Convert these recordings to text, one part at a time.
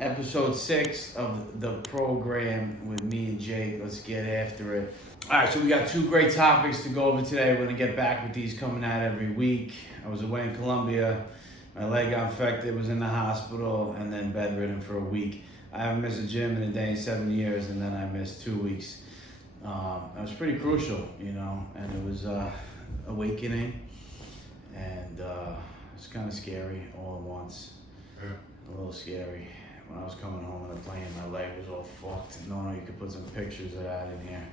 Episode 6 of the program with me and Jake. Let's get after it. Alright, so we got 2 great topics to go over today. We're going to get back with these coming out every week. I was away in Colombia. My leg got infected, was in the hospital, and then bedridden for a week. I haven't missed a gym in a day in 7 years, and then I missed 2 weeks. It was pretty crucial, you know, and it was awakening, and it's kind of scary all at once. Yeah. A little scary. When I was coming home on the plane, my leg was all fucked. No, you could put some pictures of that in here.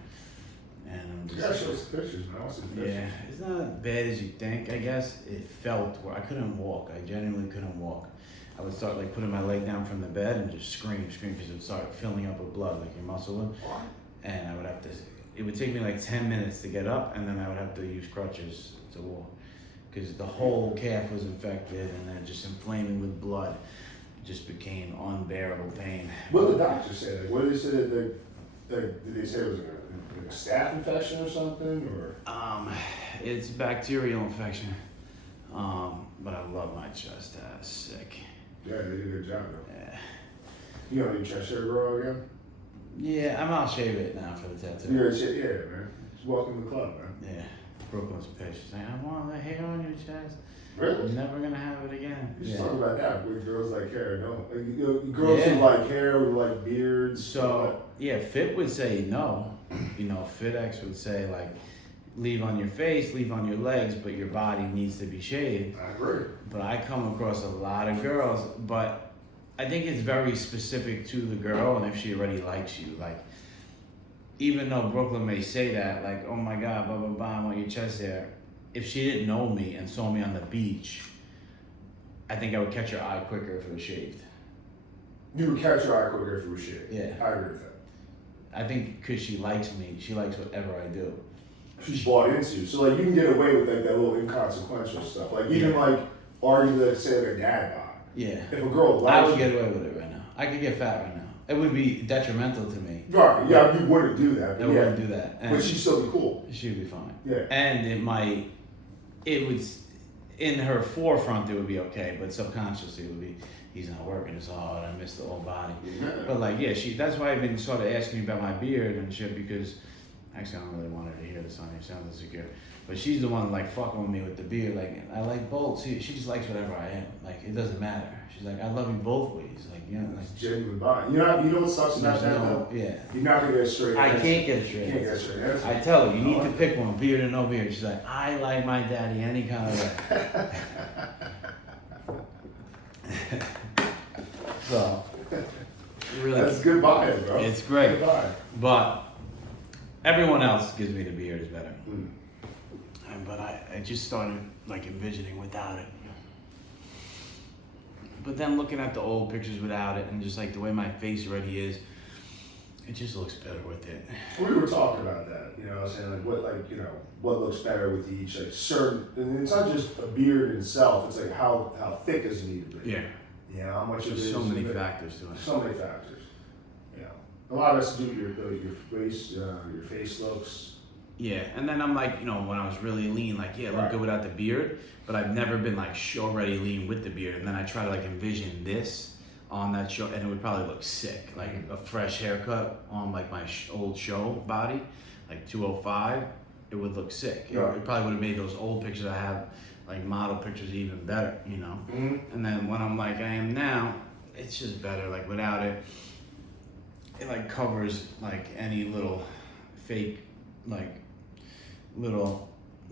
And I'm just, Yeah, show us the pictures, man. What's the pictures? yeah, it's not as bad as you think. I guess it felt where I couldn't walk. I genuinely couldn't walk. I would start like putting my leg down from the bed and just scream because it would start filling up with blood like your muscle would. What? And I would have to, it would take me like 10 minutes to get up, and then I would have to use crutches to walk because the whole calf was infected and then just inflaming with blood. It just became unbearable pain. What did the doctor say? Like, what did they say did they say it was a staph infection or something? Or It's bacterial infection. But I love my chest. That's sick. yeah, they did a good job though. Yeah. You know, your chest hair grow again? Yeah, I'll shave it now for the tattoo. You're a shit, yeah, man. Just welcome to the club, man. Yeah. Brooklyn's patient saying, I want the hair on your chest. Really? I'm never gonna have it again. You should Yeah. talk about that with girls like hair, no? Like, you know, girls Yeah. who like hair, who like beards. So yeah, Fit would say no. You know, FitX would say like, leave on your face, leave on your legs, but your body needs to be shaved. I agree. But I come across a lot of girls, but I think it's very specific to the girl and if she already likes you. Like, even though Brooklyn may say that, like, oh my God, blah, blah, blah, I want your chest hair. If she didn't know me and saw me on the beach, I think I would catch her eye quicker if it was shaved. You would catch your eye quicker if you were shit. Yeah. I agree with that. I think because she likes me, she likes whatever I do. She's bought into you. So like you can get away with like that little inconsequential stuff. Like even like argue that say like a dad bod. Yeah. If a girl I likes would you, get away with it right now. I could get fat right now. It would be detrimental to me. right, yeah, you wouldn't do that. I But yeah. wouldn't do that. And But she'd still be cool. she'd be fine. Yeah. And it would, in her forefront, it would be okay, but subconsciously it would be, he's not working as hard, I miss the old body. Yeah. But like, yeah, that's why I've been sort of asking me about my beard and shit, because actually I don't really want her to hear this on here, sounds insecure. But she's the one like fucking with me with the beard, like, I like both. She just likes whatever I am. Like, it doesn't matter. She's like, I love you both ways. Like, you know, like, It's genuine body. You know what sucks about there's that no, though? yeah. You're not gonna get a straight I answer. can't get a You straight can't get a answer. straight answer. I tell her, you need I to like pick one, beard or no beard. She's like, I like my daddy any kind of way. So, really, That's good body, bro. it's great. Good body. But everyone else gives me the beard is better. Mm. But I just started like envisioning without it. But then looking at the old pictures without it and just like the way my face already is, it just looks better with it. We were talking about that, you know, saying like what looks better with each like certain, and it's not just a beard in itself. It's like how thick does it need to be? Yeah. You know, how much it There's is. so many factors to it. So many factors. You know, a lot of us do your face looks. Yeah, and then I'm like, you know, when I was really lean, like, yeah, look Right. good without the beard, but I've never been like already lean with the beard. And then I try to like envision this on that show, and it would probably look sick, like a fresh haircut on like my old show body, like 205. It would look sick. Right. It probably would have made those old pictures I have, like model pictures, even better, you know. Mm-hmm. And then when I'm like I am now, it's just better. Like without it, it like covers like any little fake, like little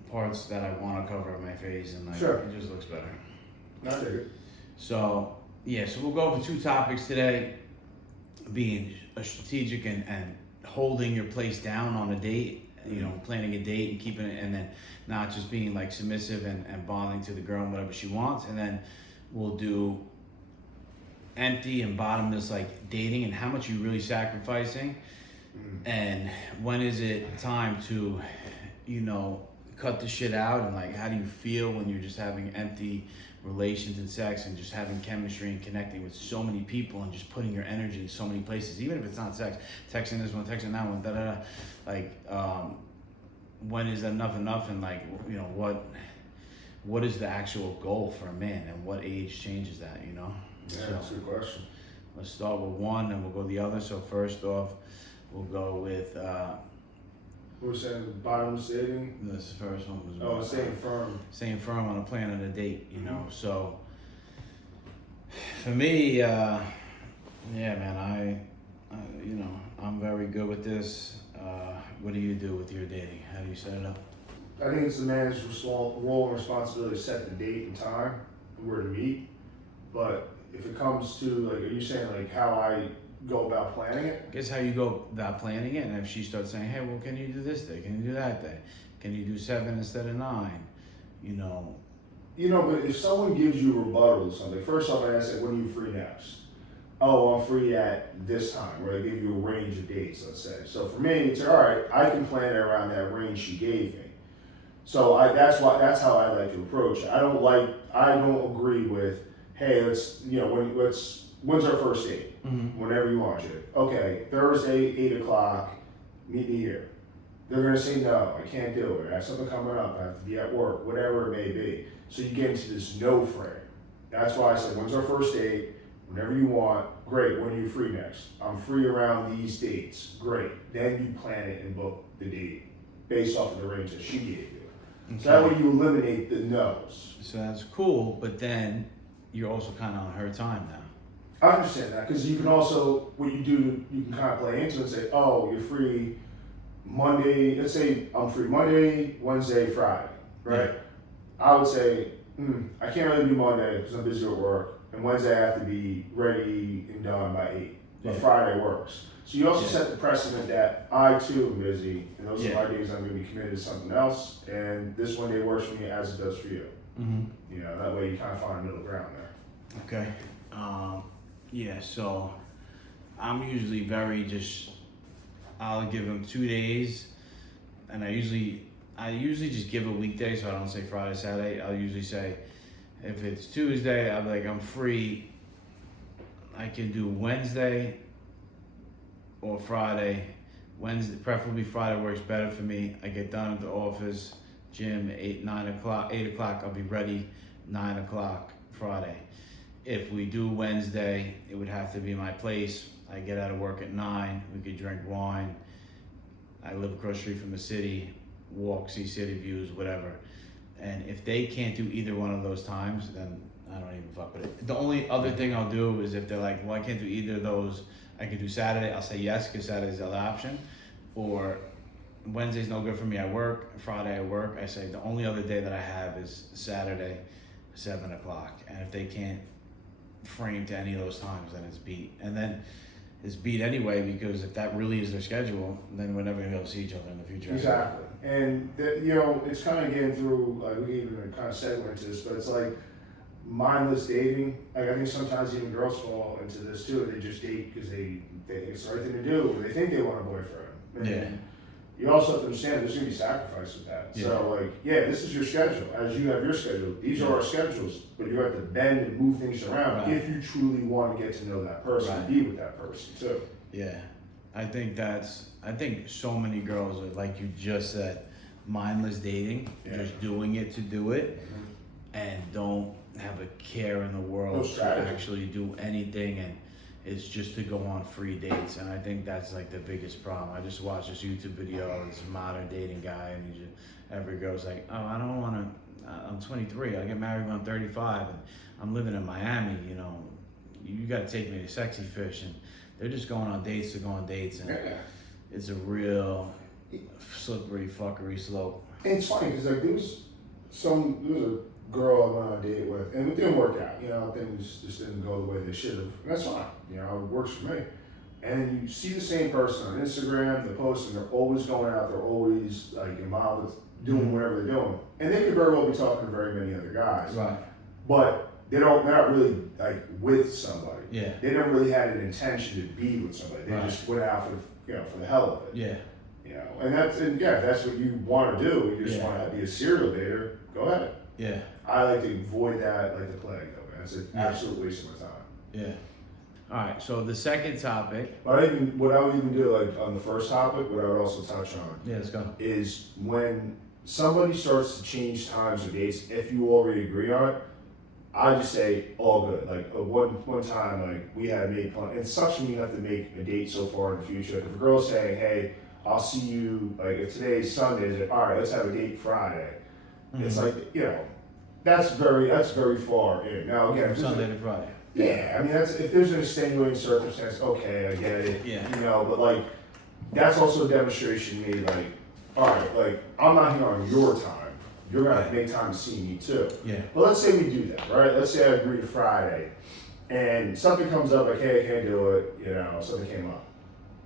parts that I want to cover on my face, and like Sure. it just looks better. I dig it. So yeah, so we'll go over 2 topics today: being a strategic and holding your place down on a date. You know, planning a date and keeping it, and then not just being like submissive and bonding to the girl and whatever she wants. And then we'll do empty and bottomless like dating and how much you're really sacrificing, and when is it time to, you know, cut the shit out, and like how do you feel when you're just having empty relations and sex and just having chemistry and connecting with so many people and just putting your energy in so many places, even if it's not sex, texting this one, texting that one, da da da. Like, when is enough, and like, you know, what is the actual goal for a man, and what age changes that, you know? Yeah, So, that's a good question. Let's start with one, and we'll go the other. So first off, we'll go with We're saying bottomless dating. this first one was Oh, staying firm. staying firm on a plan and a date. You know, so for me, yeah, man, you know, I'm very good with this. What do you do with your dating? How do you set it up? I think it's the man's role and responsibility to set the date and time and where to meet. But if it comes to, like, are you saying, like, how I go about planning it? Guess how you go about planning it, and if she starts saying, hey, well, can you do this day? Can you do that day? Can you do 7 instead of 9? You know. You know, but if someone gives you a rebuttal or something, first off, I ask, like, when are you free next? Oh, I'm free at this time, where they give you a range of dates, let's say. So for me, it's all right, I can plan it around that range she gave me. So that's how I like to approach it. I don't agree with, hey, when's our first date? Mm-hmm. Whenever you want you. Okay, Thursday, 8 o'clock, meet me here. They're gonna say, no, I can't do it. I have something coming up, I have to be at work, whatever it may be. So you get into this no frame. That's why I said, when's our first date? Whenever you want, great. When are you free next? I'm free around these dates. Great. Then you plan it and book the date based off of the range that she gave you. Okay. So that way you eliminate the no's. So that's cool, but then you're also kind of on her time now. I understand that because you can also, what you do, you can kind of play into it and say, oh, you're free Monday. Let's say I'm free Monday, Wednesday, Friday, right? Yeah. I would say, I can't really do Monday because I'm busy at work. And Wednesday I have to be ready and done by 8. But Yeah. Friday works. So you also set the precedent that I too am busy, and those are my days I'm going to be committed to something else, and this one day works for me as it does for you. Mm-hmm. You know, that way you kind of find a middle ground there. Okay. Yeah, so I'm usually I'll give them 2 days, and I usually just give a weekday, so I don't say Friday, Saturday. I'll usually say, if it's Tuesday, I'm like, I'm free. I can do Wednesday or Friday. Wednesday, preferably Friday works better for me. I get done at the office, gym, 8 o'clock, I'll be ready 9 o'clock Friday. If we do Wednesday, it would have to be my place. I get out of work at 9, we could drink wine. I live across the street from the city, walk, see city views, whatever. And if they can't do either one of those times, then I don't even fuck with it. The only other thing I'll do is if they're like, well, I can't do either of those, I can do Saturday, I'll say yes, because Saturday's the other option. Or Wednesday's no good for me, I work. Friday I work. I say the only other day that I have is Saturday, 7 o'clock. And if they can't frame to any of those times, then it's beat. And then it's beat anyway, because if that really is their schedule, then we're never gonna be able to see each other in the future. Exactly. And, you know, it's kind of getting through, like, we even kind of segue into this, but it's like mindless dating. Like, I think sometimes even girls fall into this too. They just date because they think it's the right thing to do, or they think they want a boyfriend. And Yeah. you also have to understand there's going to be sacrifice with that. Yeah. So, like, yeah, this is your schedule. As you have your schedule, these are our schedules, but you have to bend and move things around Right. if you truly want to get to know that person and be with that person too. Yeah, I think so many girls are, like you just said, mindless dating, just doing it to do it, and don't have a care in the world to actually do anything, and it's just to go on free dates. And I think that's like the biggest problem. I just watched this YouTube video of this modern dating guy, and every girl's like, oh, I don't want to, I'm 23, I get married when I'm 35, and I'm living in Miami, you know, you got to take me to Sexy Fish, and they're just going on dates to go on dates, and it's a real slippery fuckery slope. And it's funny because, like, there was a girl I went on a date with, and it didn't work out. You know, things just didn't go the way they should have. And that's fine. You know, it works for me. And you see the same person on Instagram, the posts, and they're always going out. They're always like involved with doing whatever they're doing, and they could very well be talking to very many other guys. Right. But they're not really like with somebody. Yeah. They never really had an intention to be with somebody. They just went out for the hell of it. Yeah. You know, and if that's what you want to do. You just want to be a serial dater. Go ahead. Yeah. I like to avoid that like the plague, though, man. It's an absolute waste of my time. Yeah. All right. So the second topic. What I would even do, like on the first topic, what I would also touch on. Yeah, let's go. Is when somebody starts to change times or dates, if you already agree on it, I just say all good. Like one time, like we had made plans. It sucks when you have to make a date so far in the future. If a girl's saying, "Hey, I'll see you," like if today's Sunday, it's like, all right, let's have a date Friday. It's like, you know, that's very far in. Now again, From Sunday to Friday. yeah, I mean that's if there's an extenuating circumstance, okay, I get it. Yeah. You know, but like that's also a demonstration to me, like, all right, like I'm not here on your time. You're gonna have to make time to see me too. Yeah. But let's say we do that, right? Let's say I agree to Friday, and something comes up like, hey, I can't do it. You know, something came up.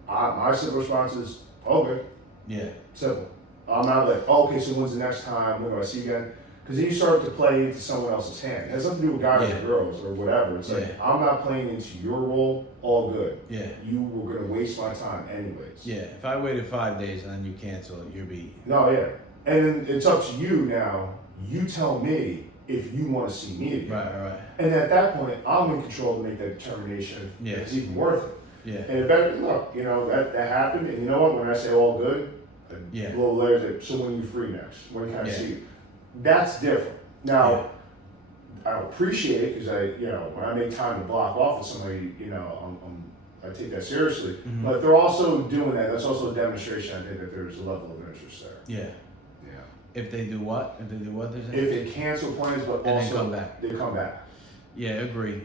My simple response is, okay, Yeah. simple. I'm not like, oh, okay, so when's the next time? When do I see you again? Because then you start to play into someone else's hand. It has nothing to do with guys Yeah. or girls or whatever. It's like, Yeah. I'm not playing into your role, all good. Yeah. You were going to waste my time anyways. Yeah. If I waited 5 days and then you cancel it, you're beat. No, yeah. And then it's up to you now. You tell me if you want to see me again. Right. And at that point, I'm in control to make that determination if Yeah. it's even worth it. Yeah. And it better, look, you know, that happened. And you know what? When I say all good, Yeah. little layers of, so when are you free next? When can I Yeah. see you? That's different. Now, I appreciate it because when I make time to block off with somebody, you know, I take that seriously. Mhm. But if they're also doing that, that's also a demonstration, I think, that there's a level of interest there. Yeah. Yeah. If they do what? If they do what? There's If they cancel plans, but And also they come back. They come back. Yeah, agree.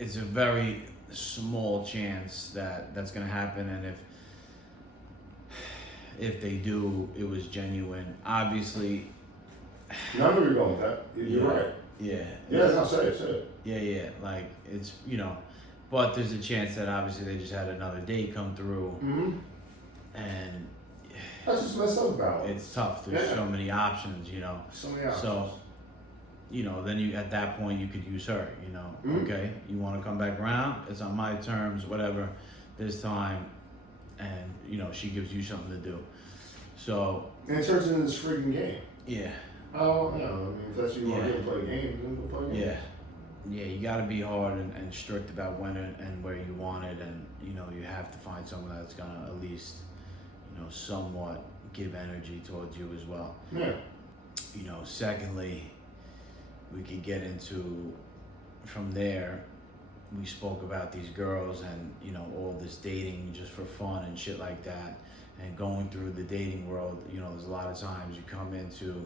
It's a very small chance that that's gonna happen, and if they do, it was genuine. Obviously, None of you going with that. You're Yeah. right. yeah, Yeah, no, say it. yeah. Like it's but there's a chance that obviously they just had another date come through, Mm-hmm. and That's what's messed up about it. it's tough. There's Yeah. so many options, So many options. So, then you at that point you could use her. Mhm. Okay, you want to come back around? It's on my terms, whatever. This time, and she gives you something to do. So And it turns into this freaking game. yeah, Oh, yeah. I mean, if that's what you want Yeah. to do, play games, then go play games. yeah. You got to be hard and strict about when and where you want it, and you have to find someone that's gonna at least somewhat give energy towards you as well. Yeah. Secondly, we could get into from there. We spoke about these girls and all this dating just for fun and shit like that, and going through the dating world. There's a lot of times you come into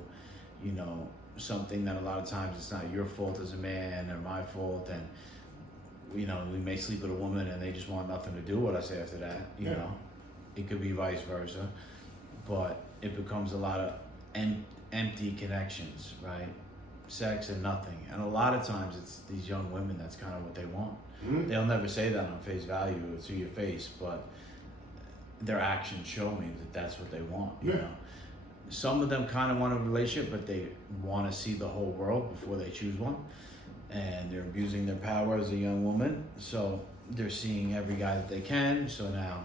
something that a lot of times it's not your fault as a man or my fault, and we may sleep with a woman and they just want nothing to do with us after that. Yeah. It could be vice versa, but it becomes a lot of empty connections, right? Sex and nothing. And a lot of times it's these young women, that's kind of what they want. Mm-hmm. They'll never say that on face value or to your face, but their actions show me that that's what they want. Yeah. Some of them kind of want a relationship, but they want to see the whole world before they choose one, and they're abusing their power as a young woman, so they're seeing every guy that they can. So now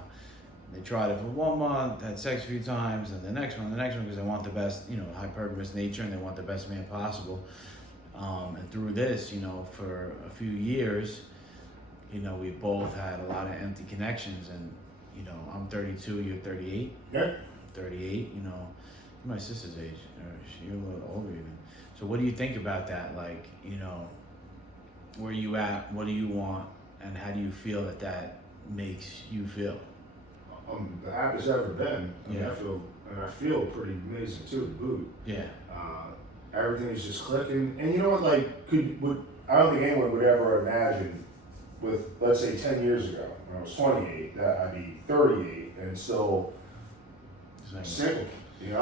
they tried it for 1 month, had sex a few times, and the next one, because they want the best, hypergamous nature, and they want the best man possible. And through this, for a few years, we both had a lot of empty connections, and I'm 32, you're 38. Yeah. 38, my sister's age, or you're a little older even. So what do you think about that? Like, where you at? What do you want? And how do you feel that makes you feel? I'm the happiest I've ever been. I mean, Yeah. I feel pretty amazing too to boot. Yeah. Everything is just clicking. And you know what, like, I don't think anyone would ever imagine with, let's say 10 years ago, when I was 28, that I'd be 38 and still single,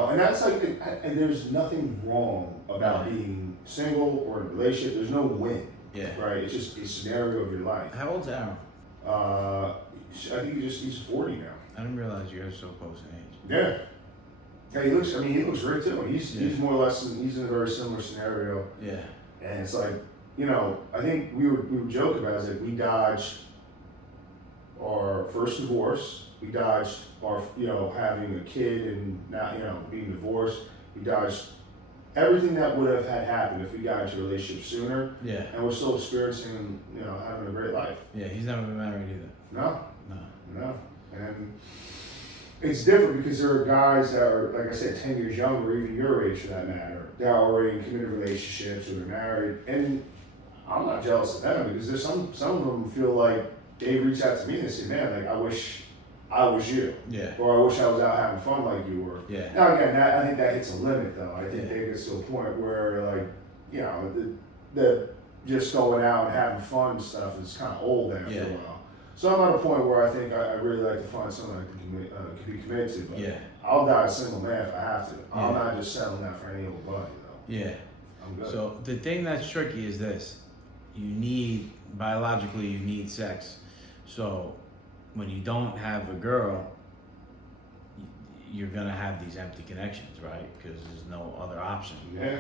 and that's like, and there's nothing wrong about Right. being single or in a relationship. There's no win, Yeah. right? It's just a scenario of your life. How old's Aaron? I think he's 40 now. I didn't realize you guys were so close in age. Yeah. Yeah, he looks great too. He's more or less, he's in a very similar scenario. Yeah. And it's like, I think we were joking about it. It's like we dodged our first divorce. We dodged our, having a kid and now, being divorced. We dodged everything that would have had happened if we got into a relationship sooner. Yeah. And we're still experiencing, having a great life. Yeah. He's never been married either. No, No. no. And It's different because there are guys that are, like I said, 10 years younger, or even your age for that matter, that are already in committed relationships or they're married. And I'm not jealous of them because there's some of them feel like they reach out to me and they say, man, like, I wish I was you. Yeah. Or I wish I was out having fun like you were. Yeah. Now, again, I think that hits a limit, though. I think Yeah. it gets to a point where, like, you know, the just going out and having fun and stuff is kind of old after Yeah. a while. So I'm at a point where I think I really like to find someone I can be committed to. But Yeah. I'll die a single man if I have to. I'm Yeah. not just settling that for any old buddy, though. Yeah. I'm good. So the thing that's tricky is this: biologically, you need sex. So when you don't have a girl, you're gonna have these empty connections, right? Because there's no other option. Yeah.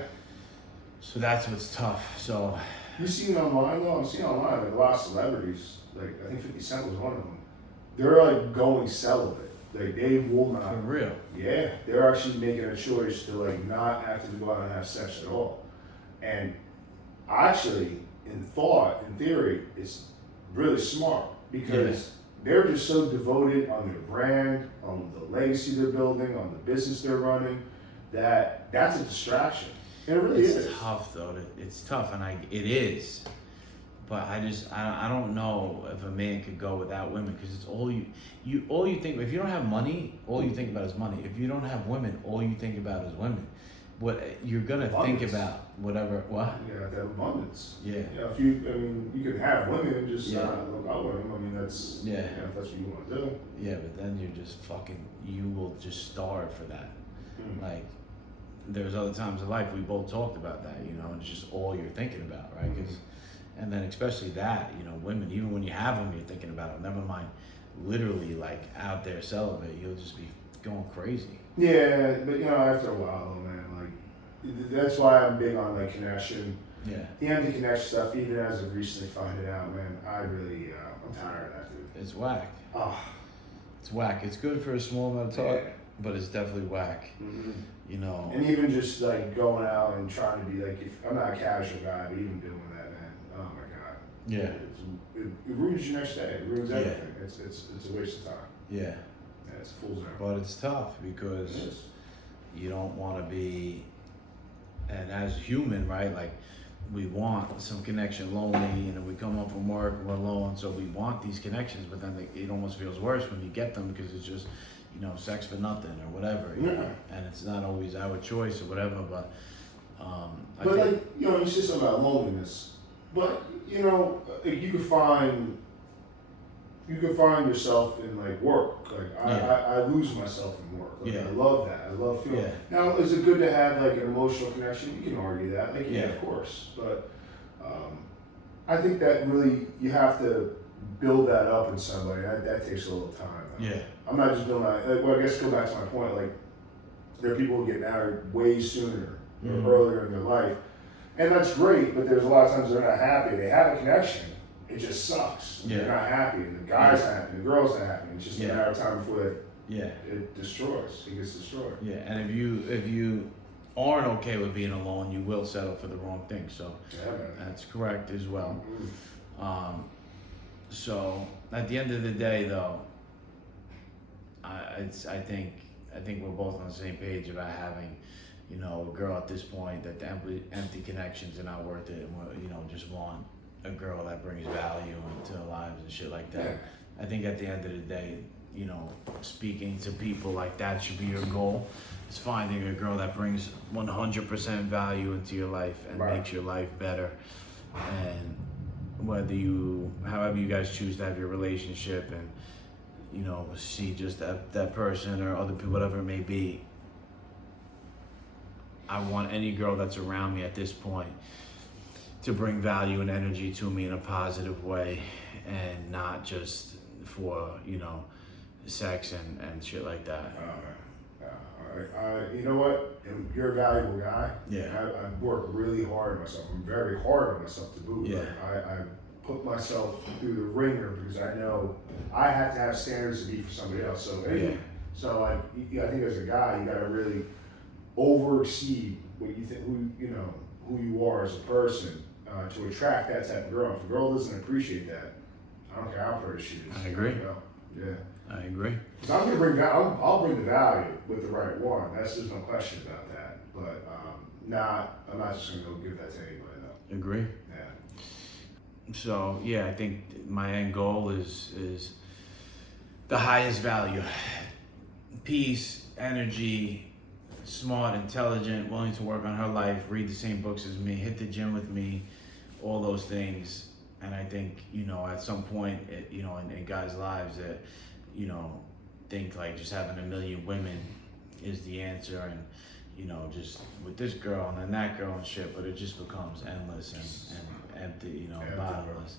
So that's what's tough. So You see it online, though? I'm seeing online, like, a lot of celebrities, like, I think 50 Cent was one of them. They're, like, going celibate. Like, they will not. for real, Yeah, they're actually making a choice to, like, not actively go out and have sex at all. And actually, in theory, it's really smart because they're just so devoted on their brand, on the legacy they're building, on the business they're running, that's a distraction. And it really it's is. tough though. It's tough, and it is. But I don't know if a man could go without women because it's all you think. If you don't have money, all you think about is money. If you don't have women, all you think about is women. What you're gonna Abundance. think about whatever what? Yeah, that abundance. Yeah. Yeah, you can have women and just Yeah. look out with them. I mean, that's, Yeah. if that's what you want to do. Yeah, but then you're just you will just starve for that. Mm. Like, there's other times in life we both talked about that, you know, and it's just all you're thinking about, right? 'Cause, and then especially that, you know, women, even when you have them, you're thinking about it. Never mind, literally, like, out there celibate, you'll just be going crazy. Yeah, but you know, after a while, though, man, like, that's why I'm big on, like, connection. Yeah, The empty connection stuff, even as of recently finding out, man, I really, I'm tired of that, dude. it's whack. Oh. It's whack. It's good for a small amount of time, but it's definitely whack. Mm-hmm. You know. And even just, like, going out and trying to be, like, if I'm not a casual guy, but even doing that, man, oh my God. Yeah. It ruins your next day. It ruins Yeah. everything. It's a waste of time. Yeah, Yeah, it's a fool's errand. but it's tough It because is. you don't want to be, and as human, right? Like, we want some connection, lonely, and we come home from work, we're alone, so we want these connections, but then it almost feels worse when you get them because it's just, you know, sex for nothing or whatever, you know? And it's not always our choice or whatever, but I But, think, like, you know, you said something about loneliness. But, you know, like, you could find yourself in, like, work. Like, I lose myself in work. Like, Yeah. I love that. I love feeling. Yeah. Now, is it good to have, like, an emotional connection? You can argue that. Like, yeah, Yeah. of course. But I think that really, you have to build that up in somebody. That takes a little time. yeah, I'm not just doing that. Well, I guess go back to my point. Like, there are people who get married way sooner Mhm. or earlier in their life, and that's great. But there's a lot of times they're not happy. They have a connection. It just sucks. Yeah. They're not happy, and the guy's not happy, and the girl's not happy. It's just Yeah. a matter of time before yeah, it destroys. It gets destroyed. yeah. And if you aren't okay with being alone, you will settle for the wrong thing. So Yeah, man. that's correct as well. Mhm. So at the end of the day, though, I think we're both on the same page about having, you know, a girl at this point that the empty connections are not worth it, and we, you know, just want a girl that brings value into their lives and shit like that. Yeah. I think at the end of the day, you know, speaking to people like that should be your goal. Is finding a girl that brings 100% value into your life and Right. makes your life better, and however you guys choose to have your relationship, and, you know, see just that person or other people, whatever it may be. I want any girl that's around me at this point to bring value and energy to me in a positive way, and not just for, you know, sex and shit like that. You know what? You're a valuable guy. Yeah. I work really hard on myself. I'm very hard on myself to boot. Yeah. Like, I put myself through the ringer because I know I have to have standards to be for somebody else. So anyway, so I think as a guy, you got to really overexceed what you think, who you are as a person, to attract that type of girl. If a girl doesn't appreciate that, I don't care how pretty she is. I agree. You know? Yeah. I agree. 'Cause I'm gonna I'll bring the value with the right one. There's no question about that. But I'm not just gonna go give that to anybody though. Agree. Yeah. So yeah, I think my end goal is the highest value: peace, energy, smart, intelligent, willing to work on her life, read the same books as me, hit the gym with me, all those things. And I think, at some point, in guys' lives that, think like just having a million women is the answer, and, just with this girl and then that girl and shit, but it just becomes endless and empty, bottomless.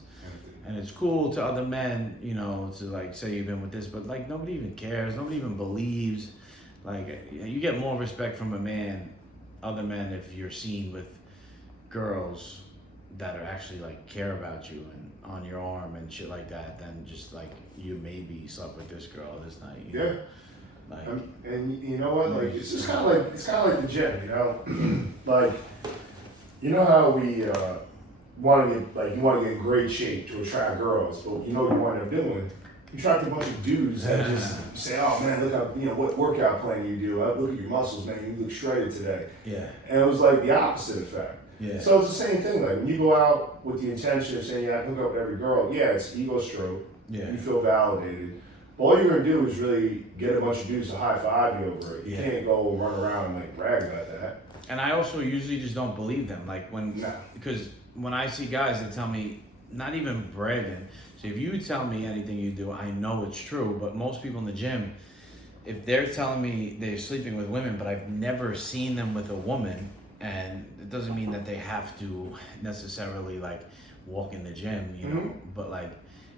And it's cool to other men, to like say you've been with this, but like nobody even cares, nobody even believes. Like, you get more respect from other men, if you're seen with girls that are actually like care about you and on your arm and shit like that, than just like you maybe slept with this girl this night. Yeah. Like, and you know what? Like it's kind of like the gym, like how we want to get you want to get in great shape to attract girls, but you wind up doing. You attract a bunch of dudes that just say, "Oh man, look how what workout plan you do. Look at your muscles, man. You look shredded today." Yeah. And it was like the opposite effect. Yeah. So it's the same thing. Like when you go out with the intention of saying, "Yeah, I can hook up with every girl." Yeah, it's ego stroke. Yeah. You feel validated. But all you're gonna do is really get a bunch of dudes to high five you over it. You Yeah. can't go run around and like brag about that. And I also usually just don't believe them. Like because when I see guys that tell me, not even bragging. So if you tell me anything you do, I know it's true. But most people in the gym, if they're telling me they're sleeping with women, but I've never seen them with a woman, and it doesn't mean that they have to necessarily like walk in the gym, But like,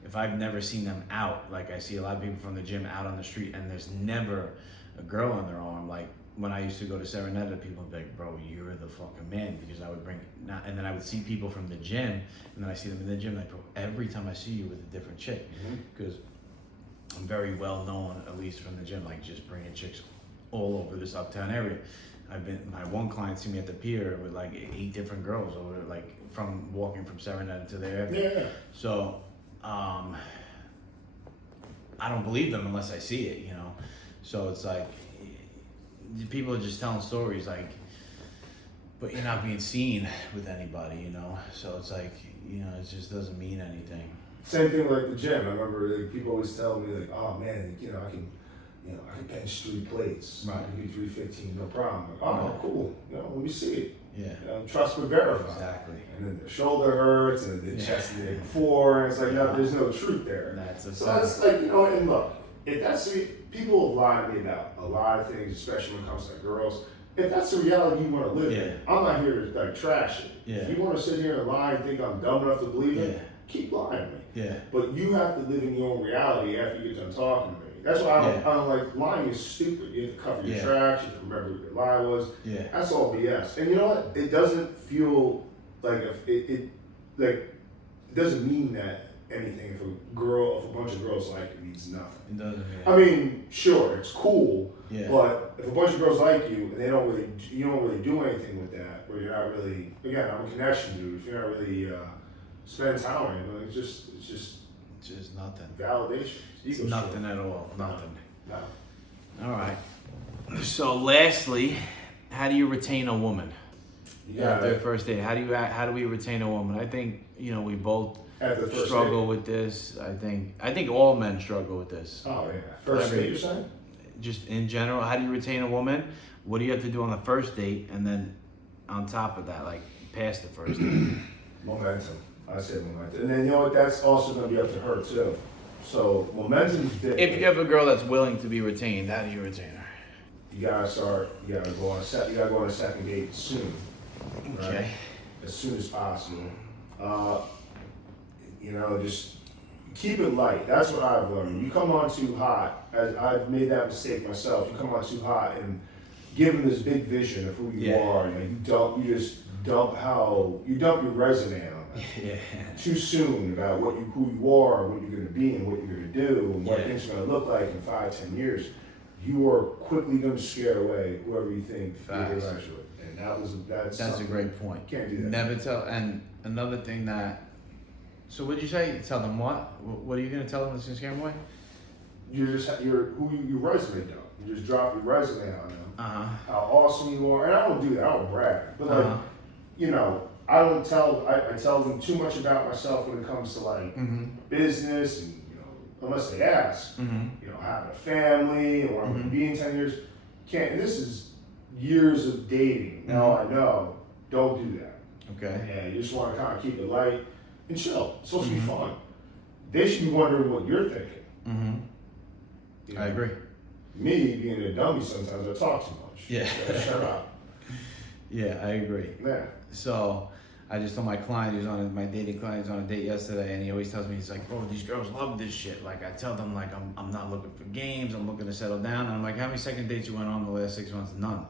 if I've never seen them out, like I see a lot of people from the gym out on the street, and there's never a girl on their arm. Like when I used to go to Serenetta, people would be like, "Bro, you're the fucking man," because I would and then I would see people from the gym, and then I see them in the gym, like, "Bro, every time I see you with a different chick," because I'm very well known, at least from the gym, like just bringing chicks all over this uptown area. My one client see me at the pier with like 8 different girls over, like from walking from Serenetta to there. Yeah. So, I don't believe them unless I see it, So it's like, people are just telling stories, like, but you're not being seen with anybody, So it's like, it just doesn't mean anything. Same thing with like the gym. I remember people always tell me like, "Oh man, I can bench 3 plates. Right. I can do 315, no problem." Like, "Oh, Right. cool. Let me see it." Yeah. Trust but verify. Exactly. And then the shoulder hurts, and the chest the day before, and it's like, no, there's no truth there. That's a So that's like, and look, if that's people have lied to me about a lot of things, especially when it comes to girls. If that's the reality you want to live in, I'm not here to like trash it. Yeah. If you want to sit here and lie and think I'm dumb enough to believe it, keep lying to me. Yeah. But you have to live in your own reality after you get done talking to me. That's why I don't like lying is stupid. You have to cover your tracks. You have to remember what your lie was. Yeah. That's all BS. And you know what? It doesn't feel like it doesn't mean that anything. If a bunch of girls like it means nothing. It doesn't mean. I mean, sure, it's cool. Yeah. But if a bunch of girls like you and you don't really do anything with that, or you're not really, again, I'm a connection dude. If you're not really spending time on it, it's just nothing. validation. It's nothing at all. Nothing. No. All right. So, lastly, how do you retain a woman? After the first date, how do we retain a woman? I think we both After the first struggle with this. I think all men struggle with this. Oh yeah. First date, you're saying? Just in general, how do you retain a woman? What do you have to do on the first date, and then on top of that, like past the first date? Momentum. I said momentum. And then that's also going to be up to her too. So momentum is different. If you have a girl that's willing to be retained, how do you retain her? You gotta go on a second date soon. Right? Okay. As soon as possible. Just keep it light. That's what I've learned. You come on too hot, as I've made that mistake myself. You come on too hot and give them this big vision of who you are, and you just dump your resume on them. Yeah. Too soon about who you are, what you're going to be, and what you're going to do, and what things are going to look like in 5-10 years. You are quickly going to scare away whoever you think you're going to actually. And that's a great point. Can't do that. Never tell. And another thing that. So what'd you say? Tell them what? What are you going to tell them that's going to scare them away? you're who your resume done. You just drop your resume on them. How awesome you are, and I don't do that. I don't brag, but like, you know, I don't tell. I tell them too much about myself when it comes to like business, and you know, unless they ask. You know, having a family or I'm gonna be in 10 years. Can't. And this is years of dating. Now I know. Don't do that. Okay. Yeah, you just want to kind of keep it light and chill. It's supposed to be fun. They should be wondering what you're thinking. You know? I agree. Me being a dummy, sometimes I talk too much. Yeah. Shut up. Yeah, I agree. Yeah. So I just told my client, my dating client, on a date yesterday, and he always tells me, he's like, bro, these girls love this shit. Like, I tell them, like, I'm not looking for games, I'm looking to settle down. And I'm like, how many second dates you went on the last 6 months? None.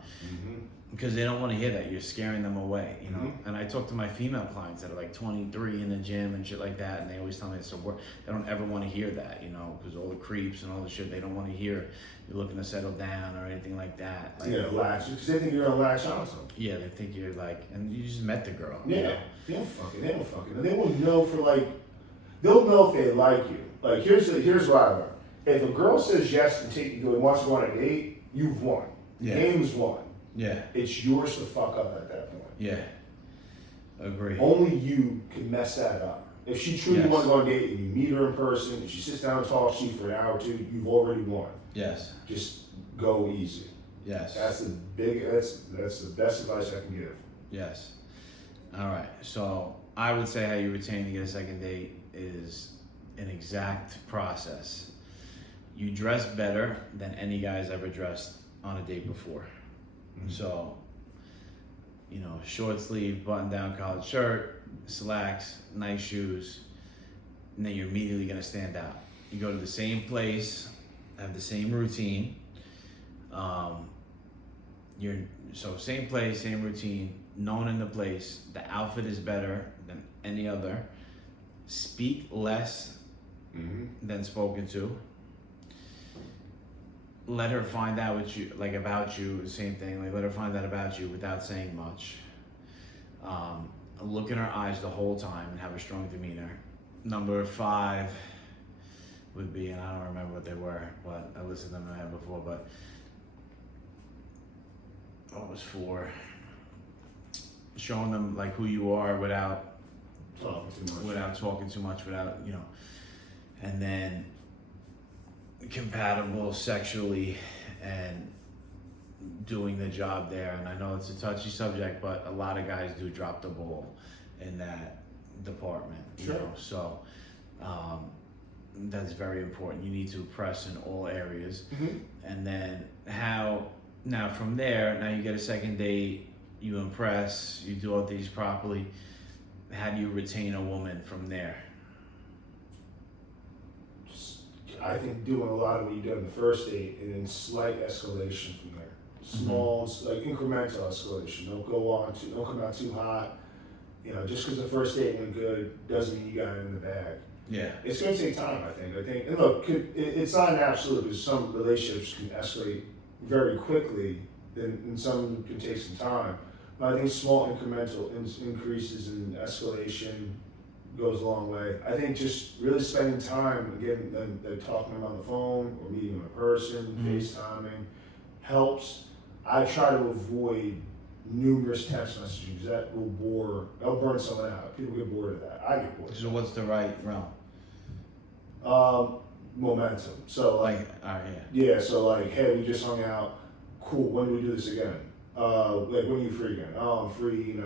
Because they don't want to hear that. You're scaring them away, you know? And I talk to my female clients that are like 23 in the gym and shit like that, and they always tell me it's a work. They don't ever want to hear that, you know, because all the creeps and all the shit, they don't want to hear you're looking to settle down or anything like that. Like, Yeah, latch. Because they think you're going to latch on to them. yeah, they think you're like, and you just met the girl. Yeah. You know? They don't fucking. And they will know for like, they'll know if they like you. Like, here's what I learned. If a girl says yes and wants to go on a date, you've won. Yeah. Game's won. Yeah. It's yours to fuck up at that point. Yeah. Agree. Only you can mess that up. If she truly Yes. wants to go on a date and you meet her in person and she sits down and talks to you for an hour or two, you've already won. Yes. Just go easy. Yes. That's the best advice I can give. Yes. All right. So I would say how you retain to get a second date is an exact process. You dress better than any guy's ever dressed on a date before. So, you know, short sleeve, button down collared shirt, slacks, nice shoes, and then you're immediately gonna stand out. You go to the same place, have the same routine. Same place, same routine, known in the place. The outfit is better than any other. Speak less than spoken to. Let her find out about you, same thing. Like, let her find out about you without saying much. Look in her eyes the whole time and have a strong demeanor. Number 5 would be, and I don't remember what they were, but I listed them in my head before, but what was 4? Showing them like who you are without Talking too much. Without, you know, and then compatible sexually and doing the job there. And I know it's a touchy subject, but a lot of guys do drop the ball in that department. You Sure. know? So that's very important. You need to press in all areas. And then now from there, now you get a second date, you impress, you do all these properly. How do you retain a woman from there? I think doing a lot of what you did on the first date and then slight escalation from there. Small, like incremental escalation. Don't come out too hot. You know, just because the first date went good doesn't mean you got it in the bag. Yeah. It's going to take time, I think. And look, it's not an absolute, because some relationships can escalate very quickly, and some can take some time. But I think small incremental increases in escalation goes a long way. I think just really spending time, again, talking to them on the phone or meeting them in person, FaceTiming, helps. I try to avoid numerous text messaging because that'll burn someone out. People get bored of that. I get bored. So what's the right realm? Momentum. So like, yeah. So like, hey, we just hung out. Cool. When do we do this again? Like, when are you free again? Oh, I'm free.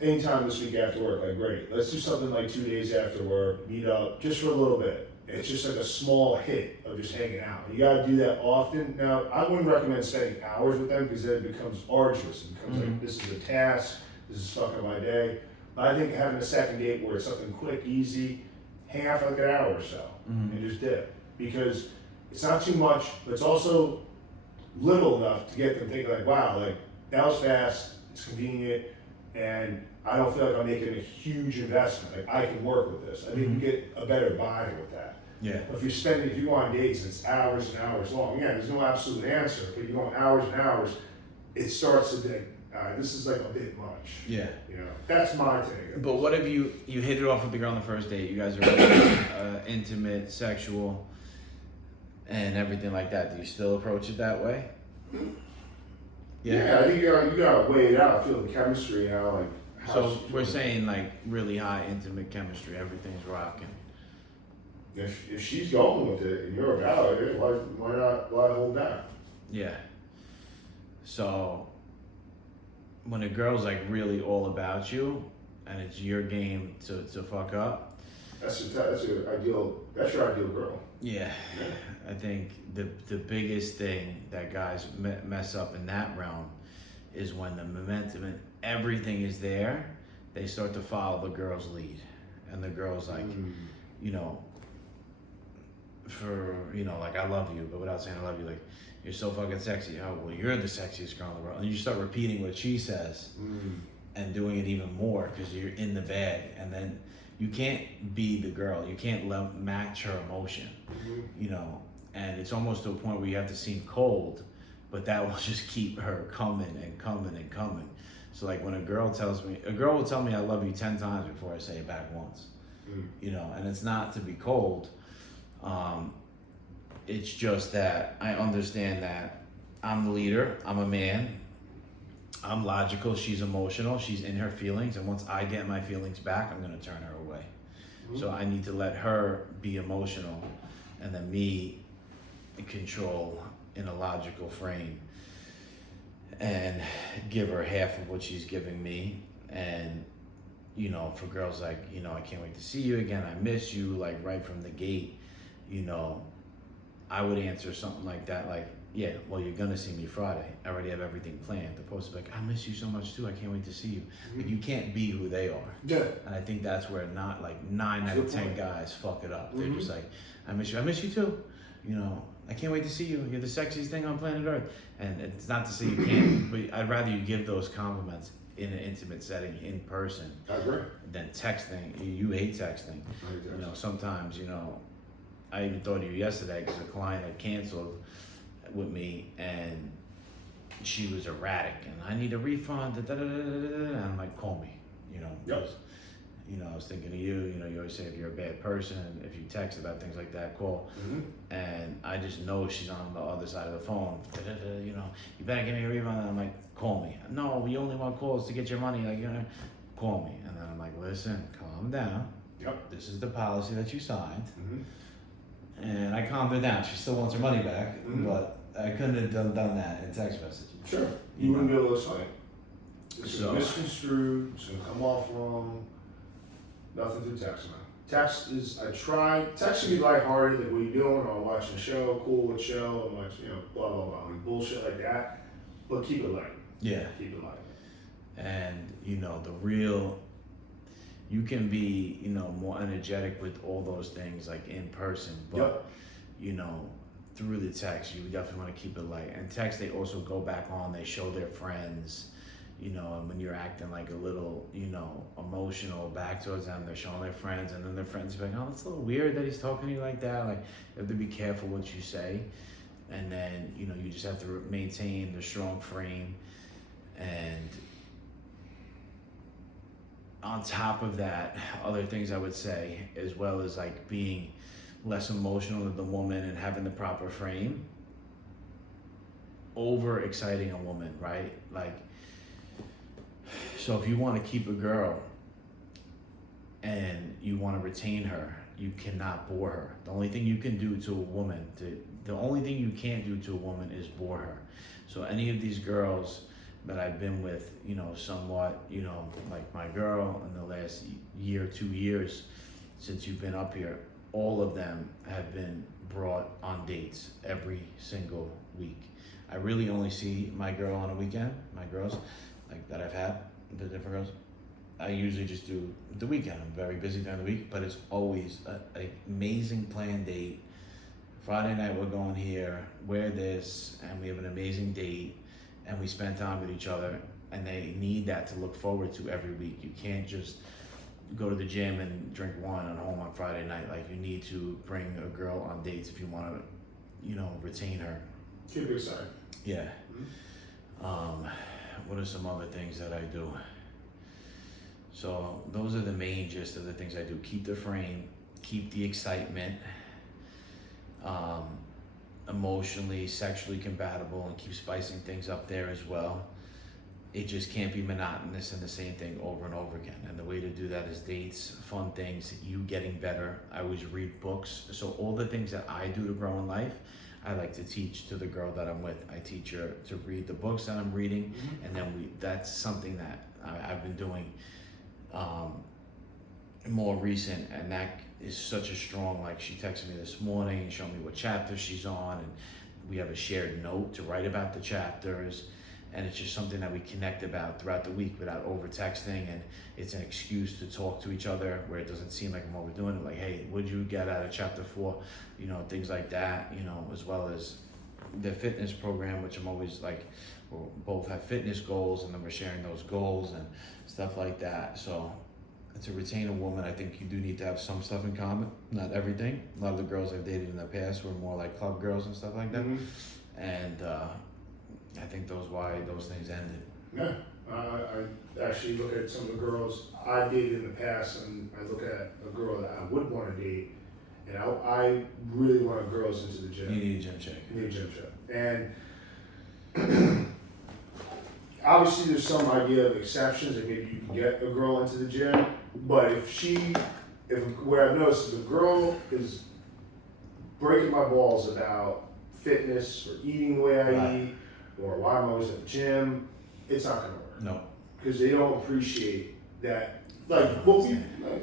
Anytime this week after work. Like, great. Let's do something like 2 days after work. Meet up just for a little bit. It's just like a small hit of just hanging out. You got to do that often. Now, I wouldn't recommend spending hours with them because then it becomes arduous. It becomes like, this is a task. This is fucking my day. But I think having a second date where it's something quick, easy, hang out for like an hour or so and just dip. Because it's not too much, but it's also little enough to get them thinking like, wow, like that was fast, it's convenient, and I don't feel like I'm making a huge investment. Like, I can work with this. I think you get a better buy with that. Yeah. If you go on dates and it's hours and hours long, yeah, there's no absolute answer, but you go on hours and hours, it starts to be like, this is like a bit much. Yeah. You know, that's my take. But what if you hit it off with the girl on the first date? You guys are really intimate, sexual, and everything like that. Do you still approach it that way? Yeah, I think you gotta weigh it out, feel the chemistry, like. So we're saying like really high intimate chemistry, everything's rocking. If she's going with it and you're about it, why hold back? Yeah. So when a girl's like really all about you and it's your game to fuck up. That's your ideal girl. Yeah. I think the biggest thing that guys mess up in that realm is when the momentum and everything is there, they start to follow the girl's lead. And the girl's like, you know, like, I love you, but without saying I love you, like, you're so fucking sexy. Oh, well, you're the sexiest girl in the world. And you start repeating what she says and doing it even more because you're in the bag. And then you can't be the girl. You can't match her emotion, you know. And it's almost to a point where you have to seem cold, but that will just keep her coming and coming and coming. So like when a girl will tell me I love you 10 times before I say it back once, you know, and it's not to be cold. It's just that I understand that I'm the leader, I'm a man, I'm logical, she's emotional, she's in her feelings, and once I get my feelings back, I'm gonna turn her away. So I need to let her be emotional and then me control in a logical frame and give her half of what she's giving me. And you know, for girls like, you know, I can't wait to see you again, I miss you, like right from the gate, you know, I would answer something like that, like, yeah, well, you're gonna see me Friday, I already have everything planned. Opposed to like, I miss you so much too, I can't wait to see you. Like, you can't be who they are. Yeah. And I think that's where not like 9 out of 10 guys fuck it up. They're just like, I miss you too, you know, I can't wait to see you. You're the sexiest thing on planet Earth. And it's not to say you can't, but I'd rather you give those compliments in an intimate setting, in person, I agree. than texting. You hate texting. You know, sometimes, you know, I even thought of you yesterday because a client had canceled with me and she was erratic and I need a refund. And I'm like, call me, you know. Yep. You know, I was thinking of you. You know, you always say if you're a bad person, if you text about things like that, call. And I just know she's on the other side of the phone. You know, you better give me a refund. And I'm like, call me. No, we only want calls to get your money. Like, you know, call me. And then I'm like, listen, calm down. Yep. This is the policy that you signed. And I calmed her down. She still wants her money back, but I couldn't have done that in text messaging. Sure. You wouldn't be able to sign. It's misconstrued. It's gonna come off wrong. Nothing through text, man. Text is, text should be lighthearted, like what you doing, or watching a show, cool with show, and watch, you know, blah, blah, blah, like bullshit like that. But keep it light. Yeah. Keep it light. And, you know, you can be, you know, more energetic with all those things, like in person, but, you know, through the text, you definitely want to keep it light. And text, they also go back on, they show their friends, you know, and when you're acting like a little, you know, emotional back towards them, they're showing their friends, and then their friends are like, oh, that's a little weird that he's talking to you like that. Like, you have to be careful what you say. And then, you know, you just have to maintain the strong frame. And on top of that, other things I would say, as well as like being less emotional with the woman and having the proper frame, over exciting a woman, right? Like, so if you want to keep a girl and you want to retain her, you cannot bore her. The only thing you can do to a woman, the only thing you can't do to a woman is bore her. So any of these girls that I've been with, you know, somewhat, you know, like my girl in the last year, 2 years since you've been up here, all of them have been brought on dates every single week. I really only see my girl on a weekend, my girls, like that I've had, the different girls. I usually just do the weekend. I'm very busy during the week, but it's always an amazing planned date. Friday night we're going here, wear this, and we have an amazing date, and we spend time with each other, and they need that to look forward to every week. You can't just go to the gym and drink wine at home on Friday night. Like, you need to bring a girl on dates if you want to, you know, retain her. Keep it exciting. Yeah. what are some other things that I do? So those are the main gist of the things I do. Keep the frame, keep the excitement, emotionally, sexually compatible, and keep spicing things up there as well. It just can't be monotonous and the same thing over and over again. And the way to do that is dates, fun things, you getting better. I always read books. So all the things that I do to grow in life, I like to teach to the girl that I'm with. I teach her to read the books that I'm reading, and then that's something that I've been doing more recent, and that is such a strong, like, she texted me this morning and showed me what chapter she's on, and we have a shared note to write about the chapters, and it's just something that we connect about throughout the week without over texting, and it's an excuse to talk to each other where it doesn't seem like I'm overdoing it. Like, hey, what'd you get out of chapter 4? You know, things like that, you know, as well as the fitness program, which I'm always like, we'll both have fitness goals, and then we're sharing those goals and stuff like that. So to retain a woman, I think you do need to have some stuff in common, not everything. A lot of the girls I've dated in the past were more like club girls and stuff like that. And I think those things ended. Yeah, I actually look at some of the girls I dated in the past, and I look at a girl that I would want to date, and I really want girls into the gym. You need a gym chick. You need a gym chick. And obviously there's some idea of exceptions, and maybe you can get a girl into the gym, but what I've noticed is the girl is breaking my balls about fitness or eating the way I eat, or why I'm always at the gym, it's not gonna work. No. Because they don't appreciate that. Like,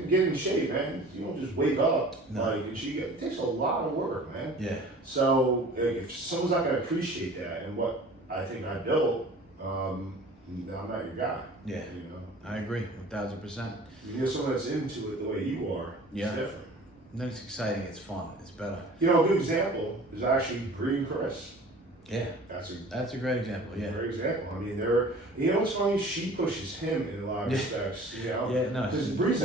get in shape, man. You don't just wake up. No. Like, it takes a lot of work, man. Yeah. So if someone's not gonna appreciate that and what I think I built, I'm not your guy. Yeah. You know. I agree, 1,000%. You get someone that's into it the way you are. Yeah. It's different. No, it's exciting. It's fun. It's better. You know, a good example is actually Bree and Chris. Yeah. That's a great example. Yeah. great example. I mean, you know what's funny? She pushes him in a lot of respects. You know. Yeah. No. Because Bree's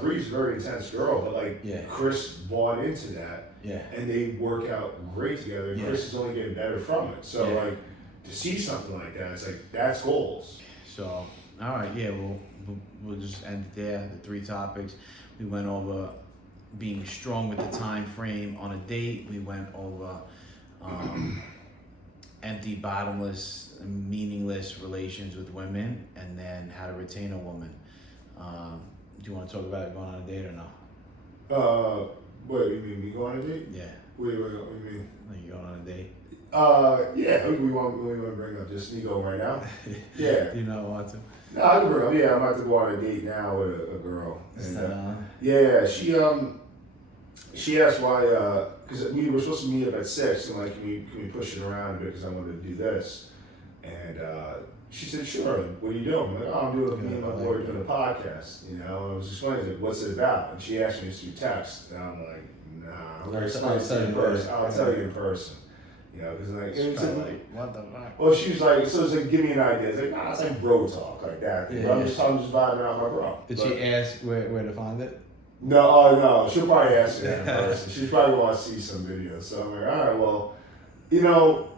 Bree's a very intense girl, but like Chris bought into that. Yeah. And they work out great together. Yeah. Chris is only getting better from it. So like to see something like that, it's like that's goals. So all right, yeah, we'll just end it there. The 3 topics we went over: being strong with the time frame on a date. We went over empty, bottomless, meaningless relations with women, and then how to retain a woman. Do you want to talk about going on a date or no? What you mean? We go on a date? Yeah. What do you mean? Are you going on a date? Yeah. We want to bring up this Nico right now. Yeah. Do you not want to? No, I can bring up. Yeah, I'm about to go on a date now with a girl. Is And, that on? yeah, she asked why, because we were supposed to meet up at 6, and like, can we push it around a bit because I wanted to do this, and she said, sure. What are you doing? I'm like, oh, I'm doing me and my boy doing a podcast, you know. And I was explaining like, what's it about, and she asked me through text, and I'm like, nah, I'm gonna explain it to you in person. I'll tell you in person, you know, because like, it's like, what the fuck? well, she was like, so it's like, give me an idea. It's like, nah, it's like bro talk, like that. Yeah, I'm just vibing out my bro. Did she ask where to find it? No, no, she'll probably ask me that in person. She's probably want to see some videos. So I'm like, all right, well, you know,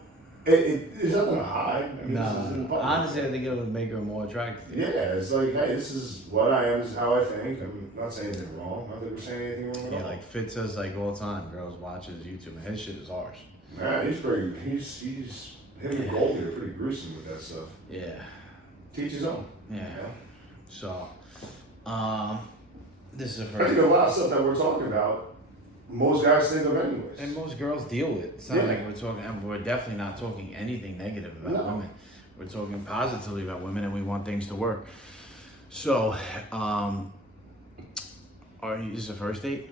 it's nothing to hide. I mean, No. Honestly, I think it would make her more attractive. Yeah, it's like, hey, this is what I am. This is how I think. I'm not saying anything wrong. Not that we're saying anything wrong at all. Yeah, like Fitz says, like all the time, girls watch his YouTube, and his shit is harsh. Nah, he's him and Goldie are pretty gruesome with that stuff. Yeah. Teach his own. Yeah. You know? So, this is the I first. think a lot of stuff that we're talking about, most guys think of anyways. And most girls deal with. It's not like we're talking, and we're definitely not talking anything negative about women. We're talking positively about women, and we want things to work. So, is this a first date?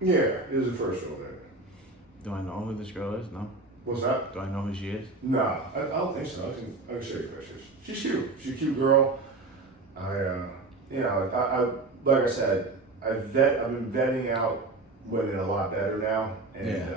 Yeah, it is the first real date. Do I know who this girl is? No. What's that? Do I know who she is? Nah, I don't think so. I can show you pictures. She's cute. She's a cute girl. I like I said, I've been vetting out women a lot better now, and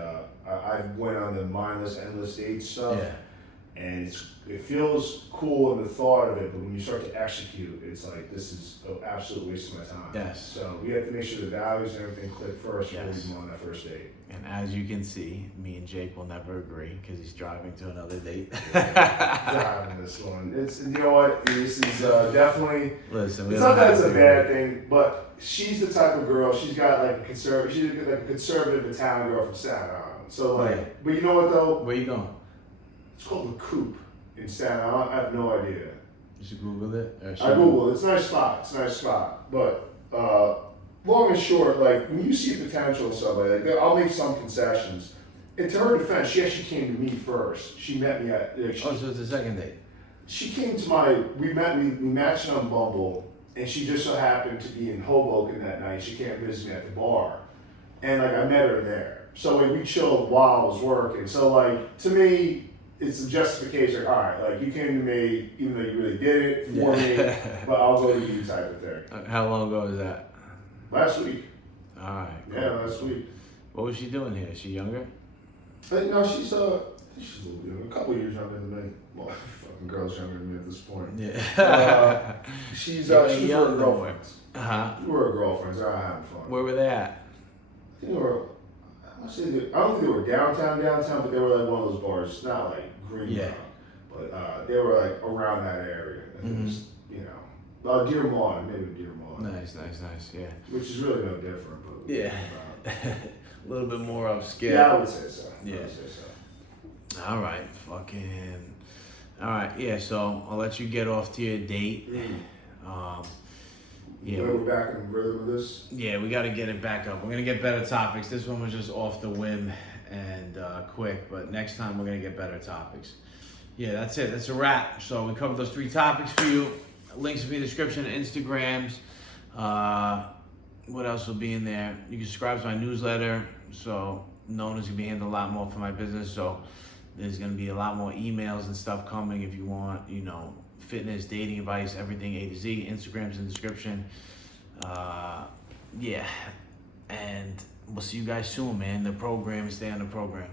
I went on the mindless, endless dates stuff. Yeah. And it feels cool in the thought of it, but when you start to execute, it's like, this is an absolute waste of my time. Yes. So we have to make sure the values and everything click first before Yes. we go on that first date. And as you can see, me and Jake will never agree because he's driving to another date. Driving this one. It's, you know what? This is definitely. Listen, we It's don't not that have it's a to bad agree. thing, but she's the type of girl. She's got like a conservative. She's like a conservative Italian girl from Staten Island. So like, Yeah. but you know what though? Where you going? It's called the Coop in Staten Island. I have no idea. You should Google it. Or should I Google. It's a nice spot. It's a nice spot. But long and short, like when you see potential in somebody, like I'll make some concessions. And to her defense, she actually came to me first. She met me at. Like, Oh, so it's the second date. she came to my. We matched on Bumble, and she just so happened to be in Hoboken that night. She came to visit me at the bar, and like I met her there. So like we chilled while I was working. So like to me, it's a justification. Like, all right, like you came to me, even though you really did it for me, but I'll go to you type of thing. How long ago was that? Last week. All right. Cool. Yeah, last week. What was she doing here? Is she younger? No, she's a little bit, a couple years younger than me. Well, fucking girls younger than me at this point. Yeah. She's You ain't with her young no more. girlfriends. Uh-huh. We were girlfriends. They're out having fun. Where were they at? I think they were. I don't think they were downtown, but they were like one of those bars, not like Green Yeah. Rock, but they were like around that area. And it was, you know, Deer Lawn, maybe Deer Lawn, Nice, yeah. which is really no different. But Yeah. A little bit more upscale. yeah, I would say so. Yeah. I would say so. All right, all right, yeah, so I'll let you get off to your date. Yeah, We're back in the rhythm of this. yeah, we got to get it back up. We're going to get better topics. This one was just off the whim and quick, but next time we're going to get better topics. Yeah, that's it. That's a wrap. So we covered those 3 topics for you. Links will be in the description, Instagrams. What else will be in there? You can subscribe to my newsletter. So Nona's going to be handling a lot more for my business. So there's going to be a lot more emails and stuff coming if you want, you know, fitness, dating advice, everything A to Z. Instagram's in the description. Yeah. And we'll see you guys soon, man. The program, stay on the program.